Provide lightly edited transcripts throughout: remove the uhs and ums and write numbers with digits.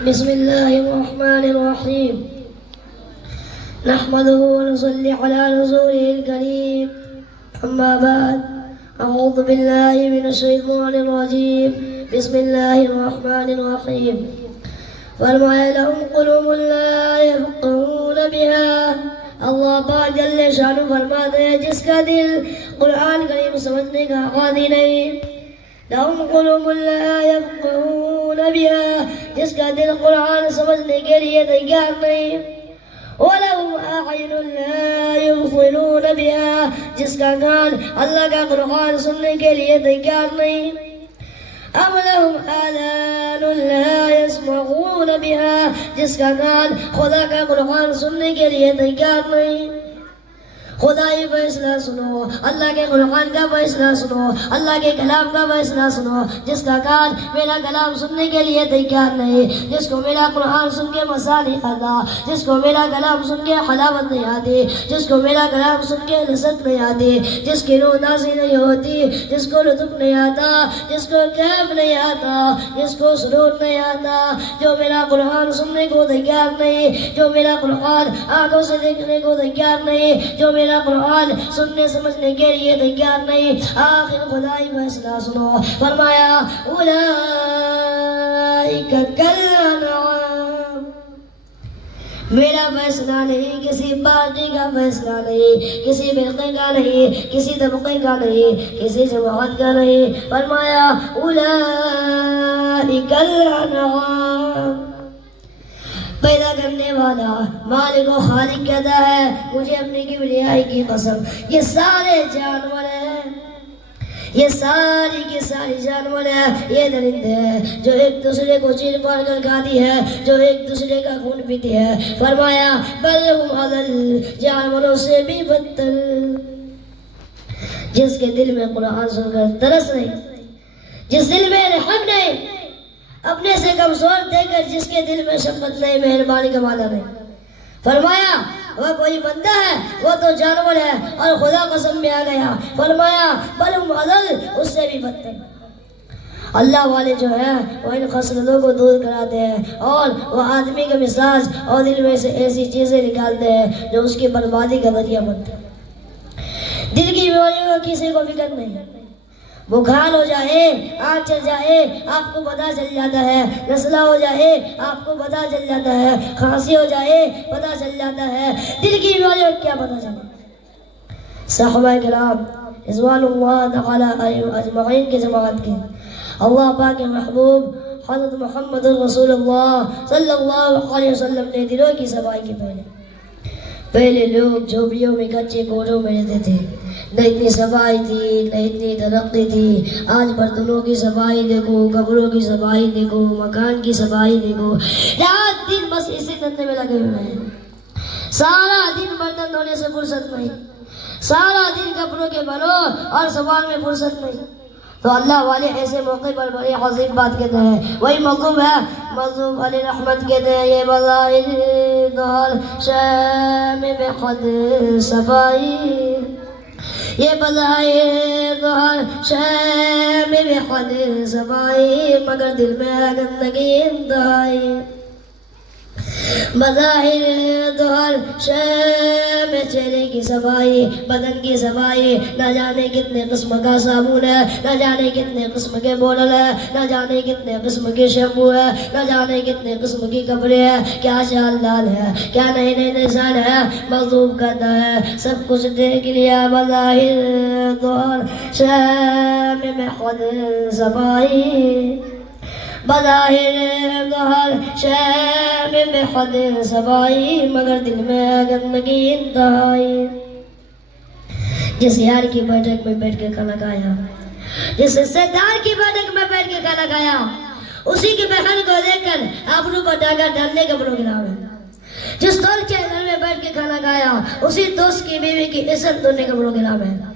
بسم الله الرحمن الرحيم نحمده ونصلي على رسوله الكريم أما بعد أعوذ بالله من الشيطان الرجيم بسم الله الرحمن الرحيم فرمایا لهم قلوب لا يفقهون بها اللہ پاک جل شانہ فرماتے ہیں جس کا دل قرآن کریم سمجھنے کا قادر نہیں لهم قلوب لا يفقهون بها جس کا دل قرآن سمجھنے کے لیے تیار نہیں وَلَهُمْ أَعْيُنٌ لَا يُبْصِرُونَ بِهَا جس کا کان اللہ کا قرآن سننے کے لیے تیار نہیں أَمْ لَهُمْ آذَانٌ لَا يَسْمَعُونَ بِهَا جس کا کان خدا کا قرآن سننے کے لیے تیار نہیں خدائی فیصلہ سنو اللہ کے قرآن کا فیصلہ سنو اللہ کے کلام کا فیصلہ سنو جس کا کان میرا کلام سننے کے لیے تیار نہیں جس کو میرا قرآن سن کے مزہ نہیں آتا جس کو میرا کلام سن کے حلاوت نہیں آتی جس کو میرا کلام سن کے لذت نہیں آتی جس کی روح تازی نہیں ہوتی جس کو لطف نہیں آتا جس کو کیف نہیں آتا جس کو سرور نہیں آتا جو میرا قرآن سننے کو تیار نہیں جو میرا قرآن آنکھوں سے دیکھنے کو تیار نہیں جو میرا قرآن سننے سمجھنے کے لیے تیار نہیں آخر خدائی فیصلہ سنو فرمایا اولئک کالانعام میرا فیصلہ نہیں کسی پارٹی کا فیصلہ نہیں کسی فرقے کا نہیں کسی طبقے کا نہیں کسی جماعت کا نہیں فرمایا اولئک کالانعام پیدا کرنے والا مالک و خالق کہتا ہے مجھے اپنی کبریائی کی قسم یہ سارے جانور ہیں یہ ساری کی ساری جانور ہیں یہ درندے ہیں جو ایک دوسرے کو چیر پار کر کھاتی ہے جو ایک دوسرے کا خون پیتی ہے فرمایا بل ہم اضل جانوروں سے بھی بدتر جس کے دل میں قرآن سن کر ترس نہیں جس دل میں رحم نہیں اپنے سے کمزور دے کر جس کے دل میں شفقت نہیں مہربانی کا والا نہیں فرمایا وہ کوئی بندہ ہے وہ تو جانور ہے اور خدا قسم میں آ گیا فرمایا بل ہم اضل اس سے بھی بدتر اللہ والے جو ہیں وہ ان خصلتوں کو دور کراتے ہیں اور وہ آدمی کا مزاج اور دل میں سے ایسی چیزیں نکالتے ہیں جو اس کی بربادی کا ذریعہ بنتے ہیں دل کی بیماریوں کا کسی کو فکر نہیں بخار ہو جائے آنکھ چل جائے آپ کو پتہ چل جاتا ہے نزلہ ہو جائے آپ کو پتہ چل جاتا ہے کھانسی ہو جائے پتہ چل جاتا ہے دل کی بیماریوں کیا پتہ چلے صحابہ کرام رضوان اللہ تعالی علیہم اجمعین کی جماعت کے اللہ پاک کے محبوب حضرت محمد رسول اللہ صلی اللہ علیہ وسلم نے دلوں کی صفائی کی پہلے لوگ جھوپڑیوں میں کچے کوٹھوں میں رہتے تھے نہ اتنی صفائی تھی نہ اتنی ترقی تھی آج برتنوں کی صفائی دیکھو کپڑوں کی صفائی دیکھو مکان کی صفائی دیکھو رات دن بس اسی دھندے میں لگے ہوئے ہیں سارا دن برتن دھونے سے فرصت نہیں سارا دن کپڑوں کے بنو اور سوال میں فرصت نہیں تو اللہ والے ایسے موقع پر بڑی عظیم بات کہتے ہیں وہی مظلوم ہے مظلوم علی رحمت کہتے ہیں یہ بظاہر دار شام بخد صفائی یہ بظاہر دار شام بخد صفائی مگر دل میں گندگی انتہائی بظاہر دور شام چہرے کی صفائی بدن کی صفائی نہ جانے کتنے قسم کا صابن ہے نہ جانے کتنے قسم کے بولل ہے نہ جانے کتنے قسم کے شیمپو ہے نہ جانے کتنے قسم کی کپڑے ہیں کیا شال لال ہے کیا نئے نئے نشان ہے مغضوب کرتا ہے سب کچھ دیکھ لیا بظاہر دور شام میں خود صفائی بظاہر دور شام میں خود صفائی مگر دل میں گندگی انتہائی جس یار کی بیٹھک میں بیٹھ کے کھانا کھایا جس رشتے دار کی بیٹھک میں بیٹھ کے کھانا کھایا اسی کی بہن کو دیکھ کر آبرو پر ڈاکہ ڈالنے کا پروگرام ہے جس دوست کے گھر میں بیٹھ کے کھانا کھایا اسی دوست کی بیوی کی عزت کرنے کا پروگرام ہے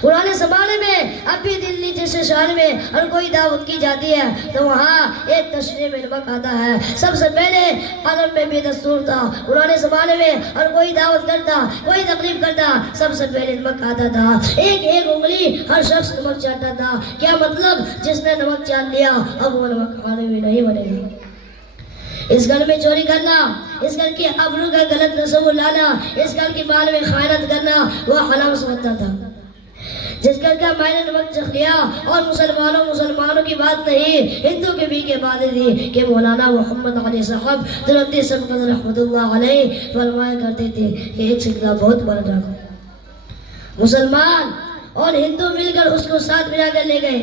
پرانے زمانے میں اب بھی دلی جیسے شہر میں اور کوئی دعوت کی جاتی ہے تو وہاں ایک تشریح میں نمک آتا ہے سب سے پہلے عالم میں بھی دستور تھا پرانے زمانے میں اور کوئی دعوت کرتا کوئی تقریب کرتا سب سے پہلے نمک آتا تھا ایک ایک انگلی ہر شخص نمک چاٹتا تھا کیا مطلب جس نے نمک چاٹ لیا اب وہ نمک کھانے میں نہیں بنے گا اس گھر میں چوری کرنا، اس گھر کی آبرو کا غلط تصور لانا، اس گھر کی مال میں خیانت کرنا وہ حرام سمجھتا تھا۔ جس گھر کا میں نے وقت چکھ لیا اور مسلمانوں کی بات نہیں، ہندو کی بھی کی بات تھی کہ مولانا محمد علی صاحب درندی سبقت رحمت اللہ علیہ فرمایا کرتے تھے کہ ایک سکہ بہت بڑا رکھو۔ مسلمان اور ہندو مل کر اس کو ساتھ ملا کر لے گئے۔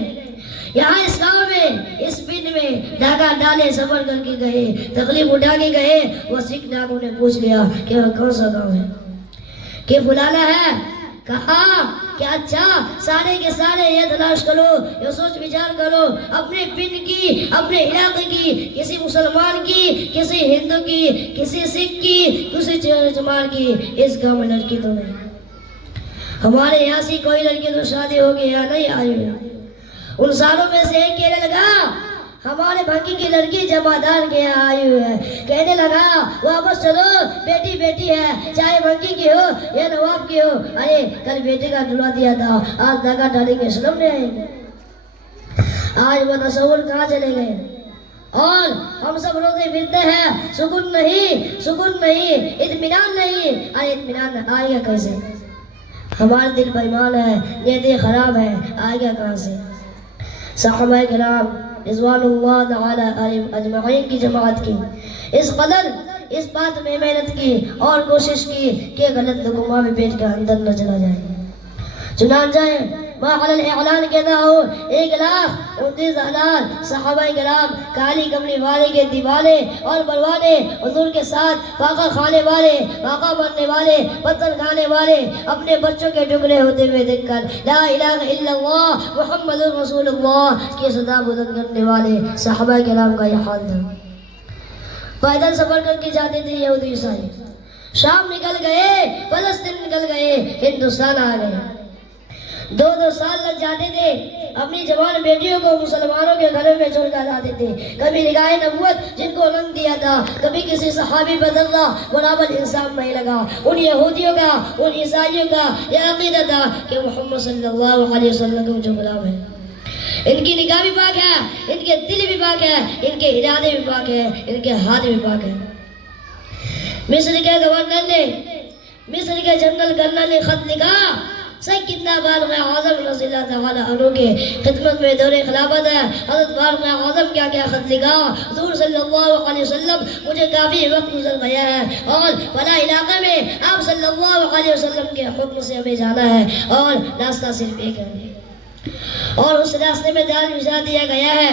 یہاں اس گاؤں میں، اس پنڈ میں ڈاکہ ڈالے سفر کر کے گئے، تکلیف اٹھا کے گئے۔ وہ سکھ ڈاکوں نے پوچھ لیا کہ کون سا گاؤں ہے، کہ فلانا ہے۔ کہا کہ اچھا، سارے کے سارے یہ تلاش کرو، یہ سوچ وچار کرو اپنے پنڈ کی، اپنے علاقے کی، کسی مسلمان کی، کسی ہندو کی، کسی سکھ کی، کسی چمار کی، اس گاؤں میں لڑکی تو نہیں۔ ہمارے یہاں سے کوئی لڑکی تو شادی ہو گئی یا نہیں آئی ہے؟ ان سالوں میں سے ایک کہنے لگا ہمارے بھنگی کی لڑکی جمعدار کے یہاں آئی ہوئی ہے۔ کہنے لگا واپس چلو، بیٹی بیٹی ہے، چاہے بھنگی کی ہو یا نواب کی ہو۔ ارے کل بیٹے کا ڈلا دیا تھا، آج داغا ڈالیں گے، شرم نہیں آئیں گے؟ آج وہ تصور کہاں چلے گئے؟ اور ہم سب روتے پھرتے ہیں، سکون نہیں، سکون نہیں، اطمینان نہیں۔ ارے اطمینان آئے گا کیسے؟ ہمارے دل بےمان ہے، نیتیں خراب ہے، آئے گا کہاں سے؟ صحابہ کرام رضوان اللہ تعالی علیہم اجمعین کی جماعت کی اس قدر اس بات میں محنت کی اور کوشش کی کہ غلط لقمہ میں پیٹ کے اندر نہ چلا جائے۔ چنانچہ ما علی الاعلان کہتا ہوں 1,29,000 صحابہ کرام کالی کملی والے کے دیوانے اور بلوانے حضور کے ساتھ فاقہ کھانے والے، فاقہ بننے والے، پتھر کھانے والے اپنے بچوں کے ٹکڑے ہوتے ہوئے دیکھ کر لا الہ الا اللہ محمد رسول اللہ کی صدا بلند کرنے والے صحابہ کرام کا یہ حال تھا۔ پیدل سفر کر کے جاتے تھے یہودی عیسائی، شام نکل گئے، فلسطین نکل گئے، ہندوستان آ گئے۔ 2 سال لگ جاتے تھے، اپنی جوان بیٹیوں کو مسلمانوں کے گھروں میں چھوڑ کر آتے تھے۔ کبھی نگاہ نبوت جن کو رنگ دیا تھا، کبھی کسی صحابی پر ذرہ برابر انصاف نہیں لگا۔ ان یہودیوں کا، ان عیسائیوں کا یہ عقیدہ تھا کہ محمد صلی اللہ علیہ وسلم جو غلام ہے۔ ان کی نگاہ بھی پاک ہے، ان کے دل بھی پاک ہے، ان کے ارادے بھی پاک ہے، ان کے ہاتھ بھی پاک ہے۔ مصر کے گورنر نے، مصر کے جنرل کرنل نے خط لکھا، سیدنا فاروق اعظم رضی اللہ تعالیٰ عنہ کے خدمت میں دور خلافت ہے۔ حضرت فاروق اعظم کیا کیا خط لکھا، حضور صلی اللہ علیہ وسلم مجھے کافی وقت گزر گیا ہے اور فلاں علاقے میں آپ صلی اللہ علیہ وسلم کے حکم سے ہمیں جانا ہے اور راستہ صرف ایک ہے اور اس راستے میں جال بچھا دیا گیا ہے۔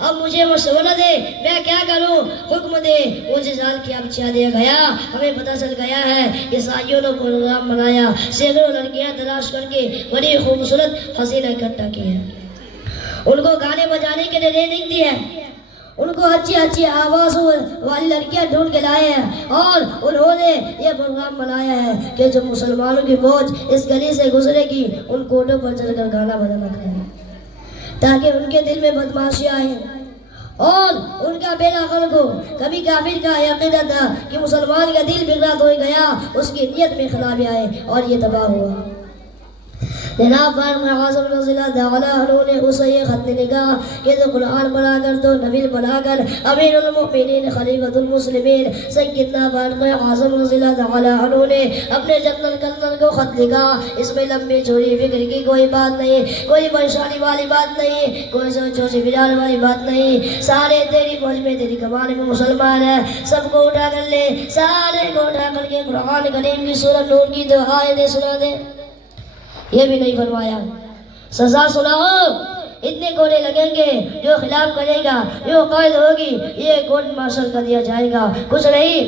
اب مجھے مشورہ دے، میں کیا کروں، حکم دے۔ مجھے جال کیا بچھا دیا گیا، ہمیں پتہ چل گیا ہے عیسائیوں نے پروگرام بنایا، سینکڑوں لڑکیاں تلاش کر کے بڑی خوبصورت حسینہ اکٹھا کی ہے، ان کو گانے بجانے کے لیے ٹریننگ دی ہے، ان کو اچھی اچھی آوازوں والی لڑکیاں ڈھونڈ کے لائے ہیں اور انہوں نے یہ پروگرام بنایا ہے کہ جب مسلمانوں کی فوج اس گلی سے گزرے گی ان کوٹوں پر چل کر گانا بجانا کریں تاکہ ان کے دل میں بدماشی آئے اور ان کا بیڑا غرق ہو۔ کبھی کافر کا عقیدہ تھا کہ مسلمان کا دل بگڑا تو گیا، اس کی نیت میں خرابی آئے اور یہ تباہ ہوا۔ جناب فاروق اعظم رضی اللہ تعالیٰ عنہ نے اسے یہ خط لکھا کہ تو قرآن پڑھا کر، تو نبی پڑھا کر، امیر المؤمنین خلیفۃ المسلمین سیدنا فاروق اعظم رضی اللہ تعالیٰ عنہ نے اپنے جنرل کرنل کو خط لکھا۔ اس میں لمبی چوری فکر کی کوئی بات نہیں، کوئی پریشانی والی بات نہیں، کوئی چوچی بجانے والی بات نہیں۔ سارے تیری فوج میں، تیری کمان میں مسلمان ہیں، سب کو اٹھا کر لے، سارے کو اٹھا کر کے قرآن کریم کی سورۃ نور کی 2 آیتیں سنا دے۔ یہ بھی نہیں فرمایا سزا سناؤ، اتنے کوڑے لگیں گے، جو خلاف کرے گا، جو قائد ہوگی، یہ کورٹ مارشل کر دیا جائے گا، کچھ نہیں۔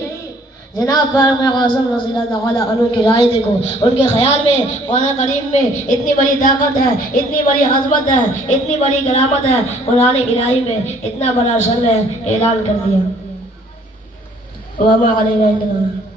جناب فاروق اعظم رضی اللہ تعالیٰ عنہ کی رائے دیکھو، ان کے خیال میں قرآن کریم میں اتنی بڑی طاقت ہے، اتنی بڑی عظمت ہے، اتنی بڑی کرامت ہے، قرآن الہی میں اتنا بڑا شر ہے، اعلان کر دیا۔ وما علینا الا البلاغ۔